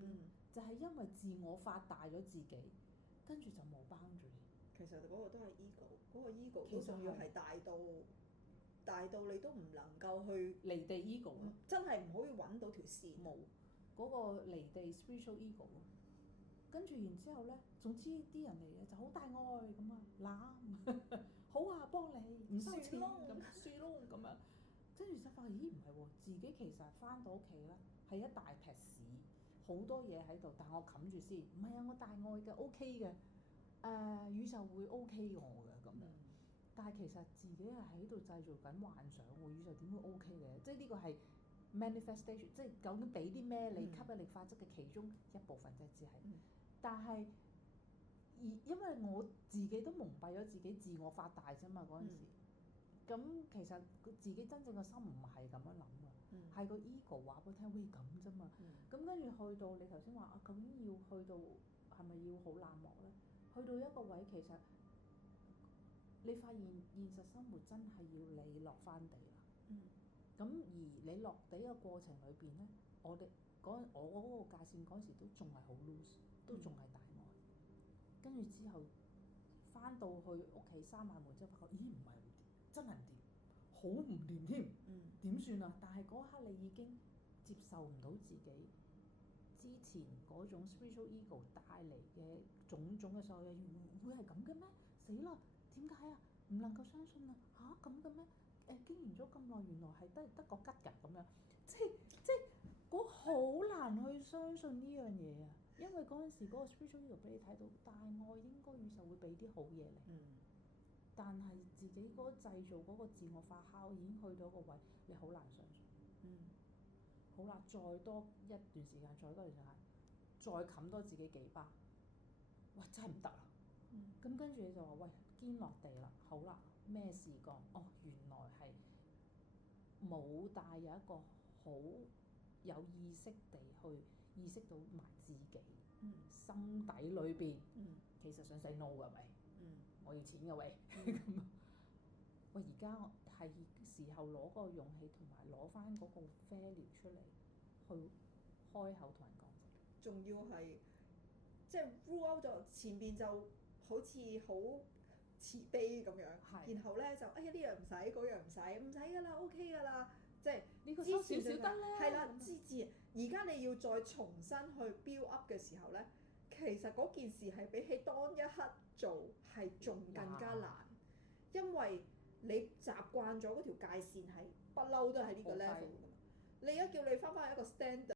邊，就係因為自我發大咗自己，跟住就冇 boundary。其實嗰個都係 ego，嗰個 ego 其實都仲要係大到你都唔能夠去離地 ego 咯，真係唔可以揾到條線。冇嗰個離地 spiritual ego 咯。跟住然之後咧，總之啲人嚟嘅就好大愛咁啊，攬好啊，幫你唔收錢咁樹窿咁樣。跟住就發現咦唔係喎，自己其實翻到屋企咧係一大劈屎，好多嘢喺度，但我冚住先。唔係啊，我大愛嘅 OK 嘅，宇宙會 OK 我嘅咁樣。但係其實自己係喺度製造緊幻想喎，宇宙點會 OK 嘅？即係呢個係 manifestation，即係究竟俾啲咩你吸引力法則嘅其中一部分啫，只係。但係因為我自己都蒙蔽咗自己，自我發大啫嘛嗰陣時。咁其實自己真正嘅心唔係咁樣諗啊，係個 ego 話俾我聽，喂咁啫嘛。咁跟住去到你頭先話啊，究竟要去到係咪要好冷漠咧？去到一個位，其實你發現現實生活真係要你落翻地啦。咁而你落地嘅過程裏邊咧，我嗰個界線嗰時都仲係好 loose，都仲係大愛。跟住之後翻到去屋企閂埋門之後，發覺咦唔係真係唔掂，好唔掂添。點算啊？但係嗰刻你已經接受唔到自己之前嗰種 spiritual ego 帶嚟嘅種種嘅所有嘢，會係咁嘅咩？死啦！點解啊？唔能夠相信啊！嚇咁嘅咩？經營咗咁耐，原來係得個吉㗎咁樣，即係我好難去相信呢樣嘢啊！因為嗰陣時嗰個 spiritual ego 俾你睇到大愛應該宇宙會俾啲好嘢嚟，但係自己嗰個製造嗰個自我發酵已經去到一個位，你好難相信。好啦，再多一段時間，再多段時間，再冚多自己幾巴，喂真係唔得啦！咁跟住你就話喂堅落地啦，好啦，咩事講？哦，原來係冇帶有一個好有意識地去意識到埋自己，心底裏邊，其實想 say no 㗎咪？我要錢㗎喂，咁喂而家係時候攞嗰個勇氣同埋攞翻嗰個 value 出嚟，去開口同人講。仲要係即係 rule out 咗前邊就好似好慈悲咁樣，然後咧就哎呀呢樣唔使，嗰樣唔使㗎啦 OK 㗎啦，即係呢個收少少得啦。係啦，而家你要再重新去 build up 嘅時候咧，其實嗰件事係比起當一刻做係仲更加難，因為你習慣咗嗰條界線係不嬲都係呢個 level 㗎嘛。你而家叫你翻返去一個 standard。